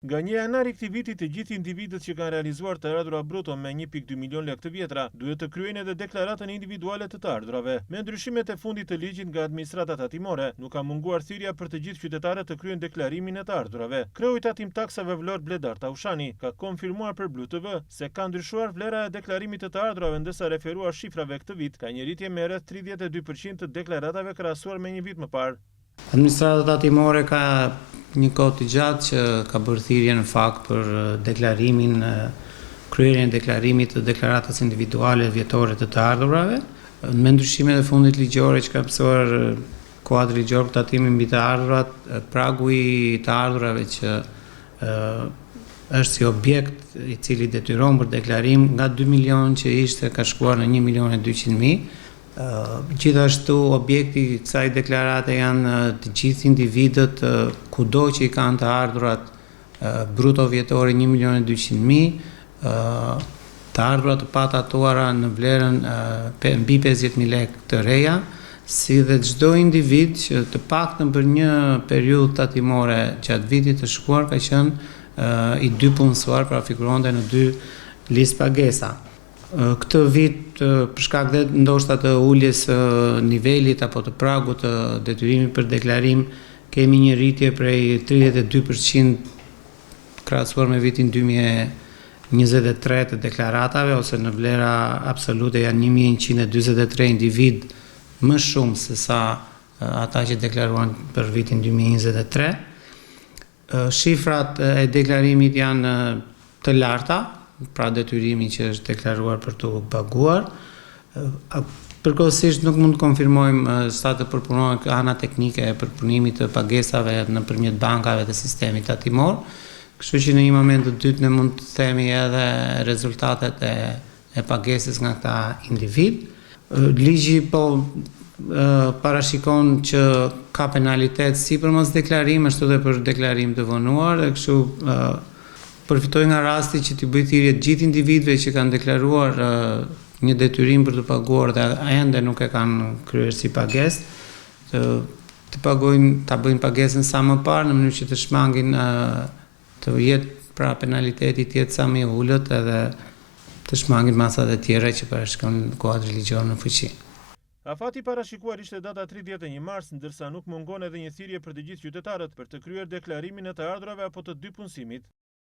Nga 1 janar i këtij viti, të gjithë individët që kanë realizuar të ardhura bruto me 1.2 milion lekë të vjetra duhet të kryejnë edhe deklaratën individuale të ardhurave. Me ndryshimet e fundit të ligjit nga administrata tatimore, nuk ka munguar thirrja për të gjithë qytetarët të kryejnë deklarimin e të ardhurave. Kreu i tatim taksave Vlor Bledar Taushani ka konfirmuar për Blu TV se ka ndryshuar vlera e deklarimit të ardhurave, ndërsa referuar shifrave këtë vit ka një rritje me rreth 32% të deklaratave krahasuar me një vit më parë. Administrata tatimore ka një kohë të gjatë që ka bërë thirrje në fakt për deklarimin, kryerjen e deklarimit të deklaratës individuale vjetore të të ardhurave. Me ndryshimet e fundit ligjore që ka mësuar kuadri ligjor për tatimin mbi të ardhurat, pragu i të ardhurave që është si objekt i cili detyron për deklarim nga 2 milion që ishte ka shkuar në 1.200.000. Gjithashtu objekti i kësaj deklarate janë të gjithë individët kudo që i kanë të ardhurat bruto vjetore 1.200.000, të ardhurat të patatuara në vlerën mbi 50.000 lekë të reja, si dhe çdo individ që të paktën për një periudhë tatimore gjatë vitit të shkuar ka qenë i dy punësuar, pra figuronte në 2 listë pagesa. Këtë vit, për shkak dhe ndoshta të uljes nivelit apo të pragut të detyrimit për deklarim, kemi një rritje prej 32% krahasuar me vitin 2023 të deklaratave, ose në vlera absolute janë 1143 individ më shumë se sa ata që deklaruan për vitin 2023. Shifrat e deklarimit janë të larta, pra detyrimi që është deklaruar për të paguar. Përkohësisht nuk mund të konfirmojmë sa të përpunohet ana teknike e përpunimit të pagesave nëpërmjet bankave të sistemit tatimor, kështu që në një moment të dytë ne mund të themi edhe rezultatet e pagesës nga këta individ. Ligji parashikon që ka penalitet si për mos deklarim, ashtu edhe për deklarim të vonuar, dhe kështu përfitoj nga rasti që t'i bëj thirrje të gjithë individëve që kanë deklaruar një detyrim për të paguar dhe ende nuk e kanë kryer si pagesë, të bëjnë pagesën sa më parë në mënyrë që të shmangin të jetë pra penaliteti të jetë sa më i ulët edhe të shmangin masat e tjera që parashikon kuadri ligjor në fuqi. Afati parashikuar ishte data 31 mars, ndërsa nuk mungon edhe një thirrje për të gjithë qytetarët për të kryer deklarimin e të ardhurave apo të dy punësimit.